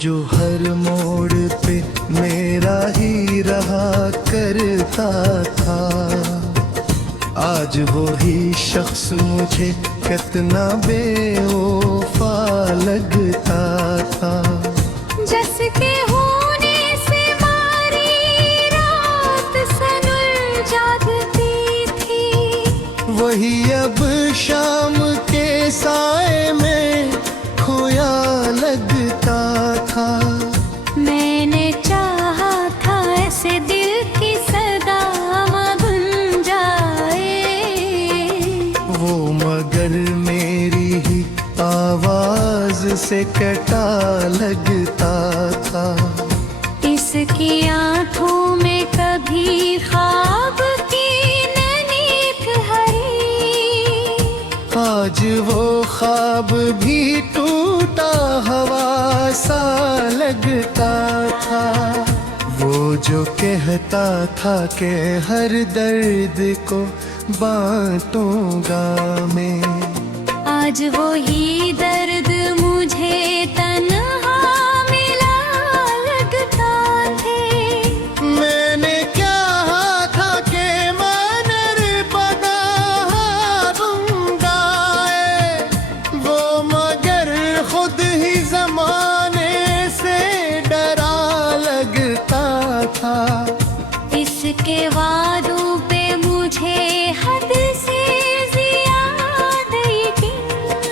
जो हर मोड़ पे मेरा ही रहा करता था, आज वो ही शख्स मुझे कितना बेवफा लगता था। जसके होने से मारी रात सनर जागती थी, वही अब शाम के साए में खोया लगता था। मैंने चाहा था ऐसे दिल की सदा धुन जाए, वो मगर मेरी ही आवाज से कटा लगता था। इसकी आंखों में कभी ख्वाब की ननीक हरी, आज वो ख्वाब भी टूटा हवा सा लगता था। वो जो कहता था कि हर दर्द को बांटूंगा मैं, आज वो ही दर्द मुझे तन्हा मिला लगता थे। मैंने कहा था कि मनर बदा दूंगा, वो मगर खुद ही जमाने से डरा लगता था। इसके वादों पे मुझे हद से ज्यादा यकीन,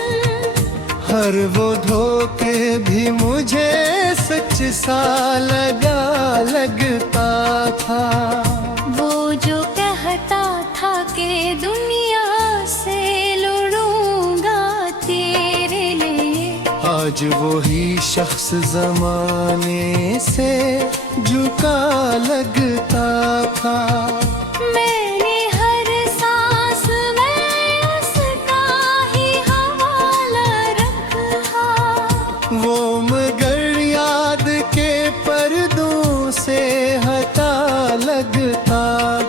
हर वो धोखे भी मुझे सच सा लगा लगता था। वो जो कहता था कि दुनिया से लड़ूंगा तेरे लिए, आज वो ही शख्स जमाने से झुका लगता था। मैंने हर सांस में उसका ही हवाला रखा, वो मगर याद के पर्दों से हटा लगता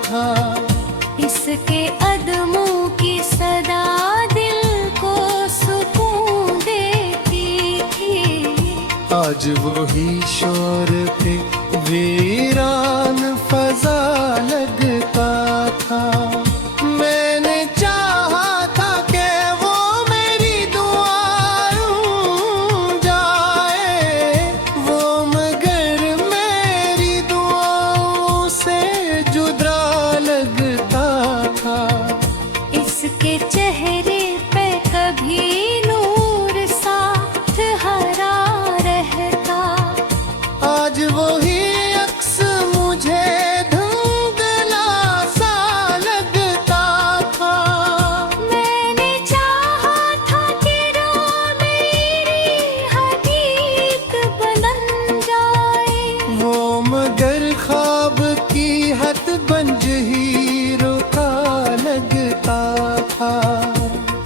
था। इसके अदमों की सदा दिल को सुकून देती थी, आज वो ही शोर पे वीरान फजा लगता था। मैंने चाहा था कि वो मेरी दुआओं जाए, वो मगर मेरी दुआओं से जुदा लगता था। इसके चेहरे पे कभी नूर साथ हरा रहता, आज वो ही अक्स मुझे धुंधला सा लगता था। मैंने चाहा था कि रो मेरी हकीक बदल जाए, वो मगर ख्वाब की हद बंज ही रुका लगता था।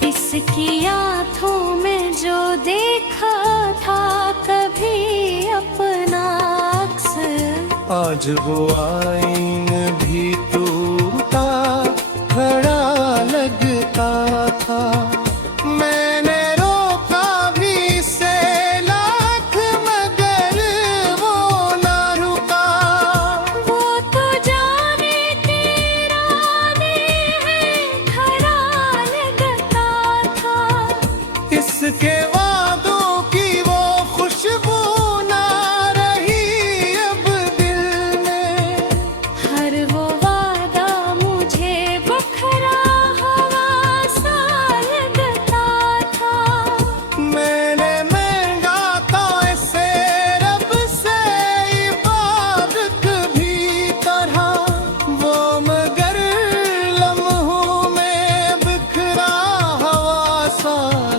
इसकी आंखों में जो देखा था कभी अपना अक्स, आज वो आईन भी टूटा खड़ा लगता था। मैंने रोका भी से लाख मगर वो ना रुका, वो तो जाने तेरा दे है खरा लगता था। इसके वादों की वो खुशबू ना रही अब दिल में, हर वो वादा मुझे बखरा हवा सा लगता था। मैंने मांगा था ऐसे रब से इबादत भी तरह, वो मगर लम्हों में बिखरा हवा सा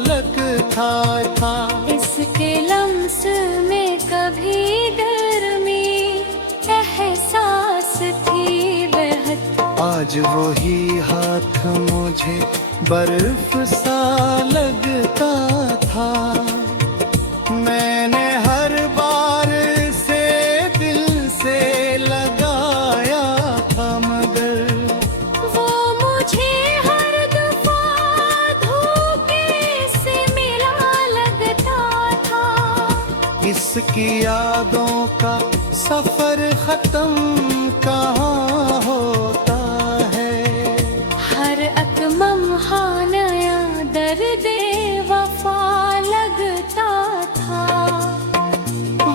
लगता था। इसके लम्स में कभी गर्मी एहसास थी बेहद, आज वो ही हाथ मुझे बर्फ सा लगता था। मैंने हर बार से दिल से लगाया था मगर वो मुझे हर दफा धोखे से मिला लगता था। इस इसकी यादों का सफर खत्म कहाँ होता है। हर अकमहा नया दर्द वफा लगता था।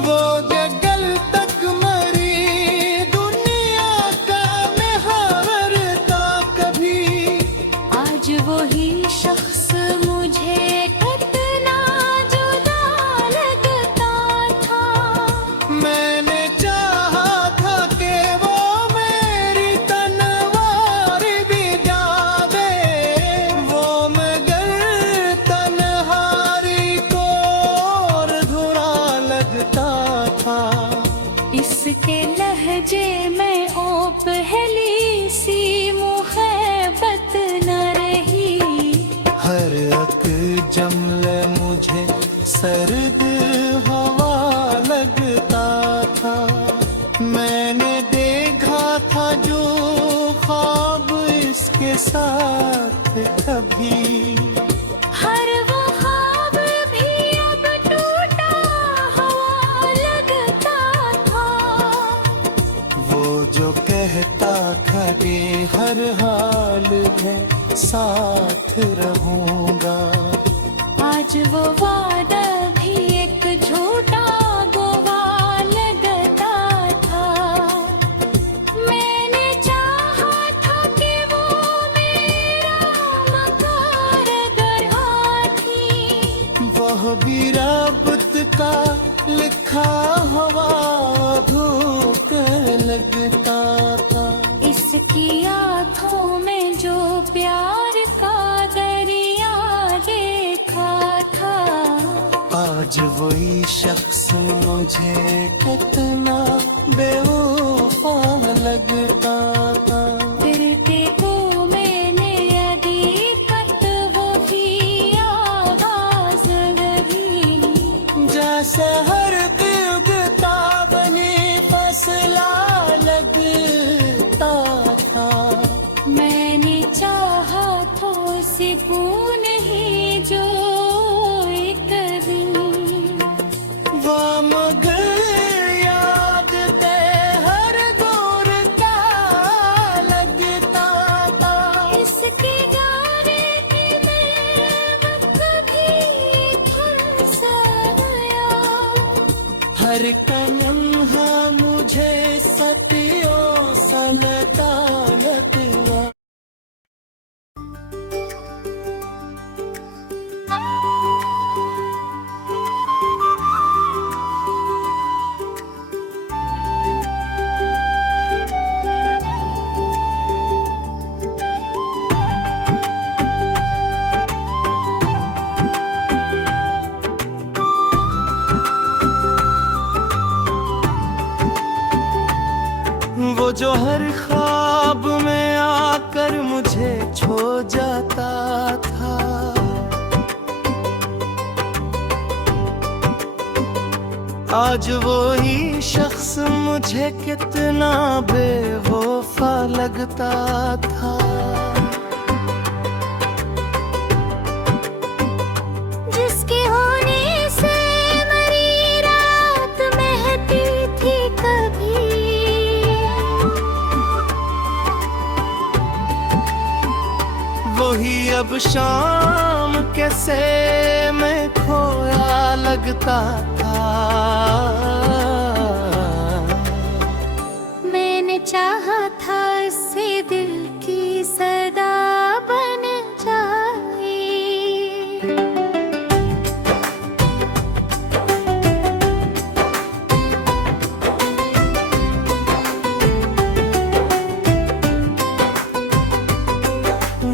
वो जगल तक मरी दुनिया का महवर था कभी। आज वही शख्स मुझे कितना जुदा लगता था। मैंने चाहा था कि वो मेरी तनवार भी जावे, वो मगर तन्हारी को और धुरा लगता था। इसके लहजे में ओ पहली सी मुहब्बत न रही। हर एक जमले मुझे सर्द हवा लगता था। मैंने देखा था जो ख्वाब इसके साथ कभी। हर वो ख्वाब भी अब टूटा हुआ लगता था। वो जो कहता खड़े हर हाल में साथ रहूंगा। आज वो वादा भी एक झूठा गोवा लगता था। मैंने चाहा था कि वो मेरा मकार अगर आती। वह भी रब्त का लिखा हुआ भूख लगता था। इसकी आंखों में जो प्यार का दरिया देखा था। आज वही शख्स मुझे कितना बेवफा लगता था। फिरते को मैंने यदि कत वो भी आवाज लगी। जैसे हर उगता बनी फसला लगता था। मैंने चाहा तो सुकून ही जो एक दिन। वो मगर याद ते हर दौर का लगता था। इसके गाने की मैं कभी फंस गया। हर कलम्हा मुझे सतियों सल्तनत वो जो हर ख्वाब में आकर मुझे छो जाता था। आज वही शख्स मुझे कितना बेवफा लगता था। जिसके होने से मरी रात महती थी कभी। वही अब शाम कैसे मैं खोया लगता था। मैंने चाहा था से दिल की सदा बन जाए।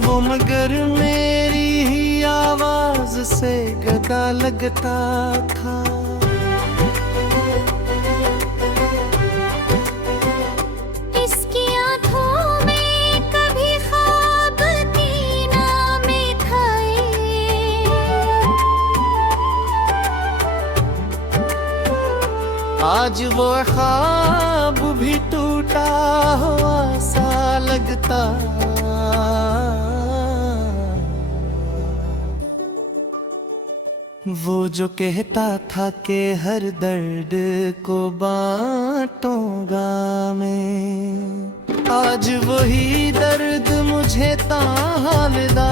वो मगर मेरी ही आवाज से गदा लगता था। इसकी आंखों में कभी ख्वाब की नामें खाए। आज वो ख्वाब भी टूटा हुआ सा लगता। वो जो कहता था कि हर दर्द को बांटूंगा मैं, आज वही दर्द मुझे तालदा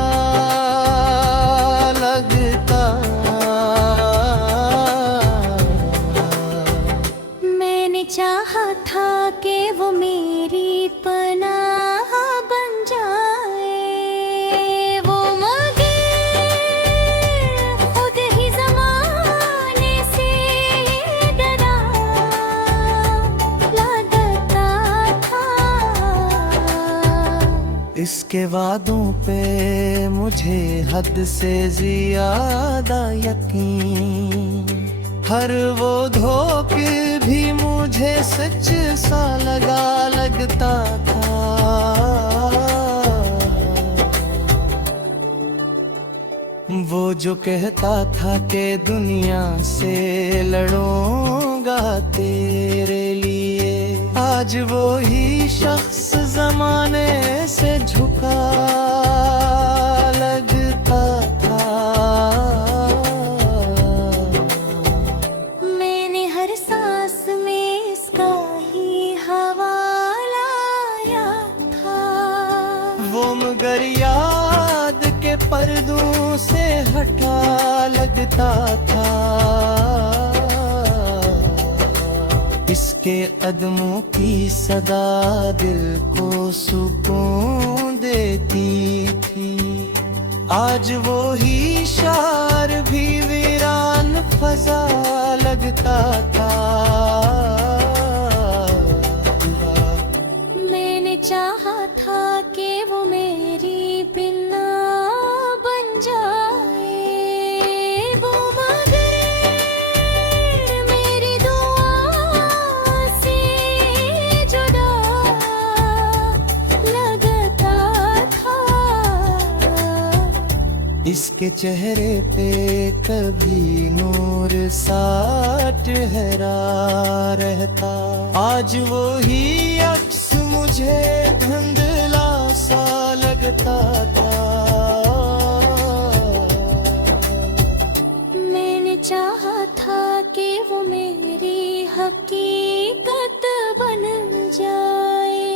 लगता। मैंने चाहा था कि वो मेरी पनाह बन जाए, वो मगर खुद ही ज़माने से डरा लगता था। इसके वादों पे मुझे हद से ज्यादा यकीन, हर वो धोखे भी मुझे सच सा लगता था। वो जो कहता था कि दुनिया से लड़ूंगा तेरे लिए, आज वो ही शख्स जमाने से झुका लगता था। मैंने हर सांस में इसका ही हवाला लाया था, वो मगर याद के पर्दों से हटा लगता था। इसके कदमों की सदा दिल को सुकून देती थी, आज वो ही शार भी वीरान फजा लगता था। मैंने चाहा था कि वो मेरी बिना बन जाए, वो मगर मेरी दुआ से जुदा लगता था। इसके चेहरे पे कभी नूर सा ठहरा रहता, आज वो ही अक्स मुझे धुंधला सा लगता था। मैंने चाहा था कि वो मेरी हकीकत बन जाए।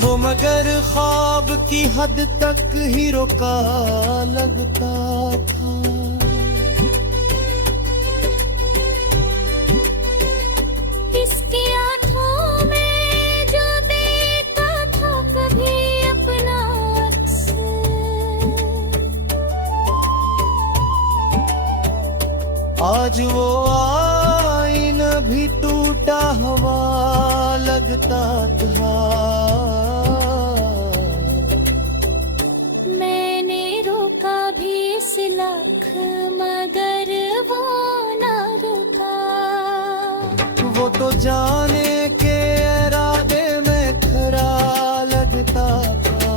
वो मगर ख्वाब की हद तक ही रोका लगता था। इसकी आंखों में जो देखा था कभी अपना अक्स, आज वो आईना भी टूटा हुआ लगता था। मैंने रोका भी इस लाख मगर वो ना रुका, वो तो जाने के इरादे में खरा लगता था।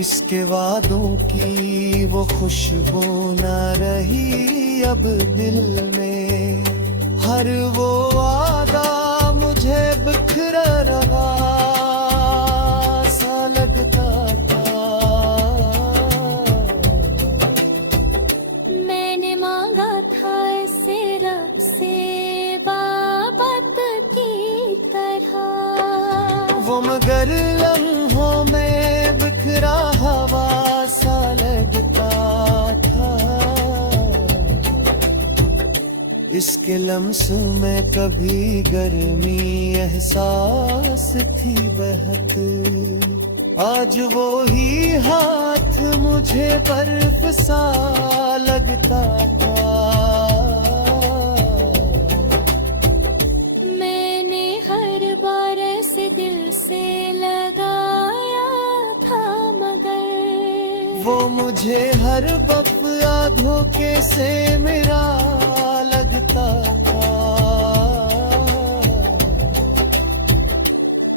इसके वादों की वो खुशबू न रही अब दिल में, हर वो वादा मुझे बिखरा रहा सा लगता था। मैंने मांगा था इसे रब से बाबत की तरह, वो मगर लम्हों में बिखरा हवा सा लगता था। इसके लम्सों में कभी गर्मी एहसास थी बहक, आज वो ही हाथ मुझे बर्फ सा लगता था। मैंने हर बार ऐसे दिल से लगाया था मगर वो मुझे हर बफा धोखे से मेरा लगता था।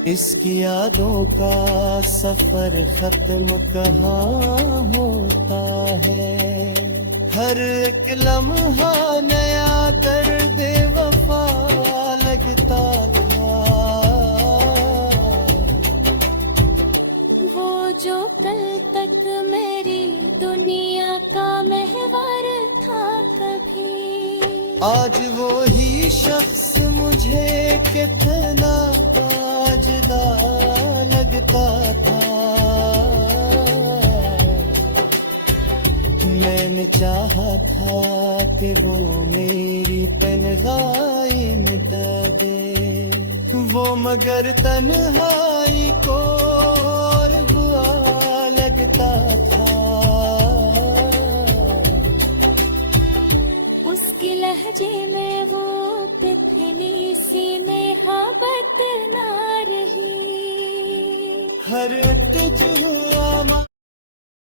इसकी यादों का सफर खत्म कहाँ होता है, हर एक लम्हा नया दर्द वफा लगता था। वो जो कल तक मेरी दुनिया का महवर था कभी, आज वो ही शख्स मुझे कितना जुदा लगता था। मैंने चाहा था कि वो मेरी तन्हाई मिटा दे, वो मगर तन्हाई को और बुरा लगता था। उसके लहजे में वो तितली सी मोहब्बत ना रही। हर जुआ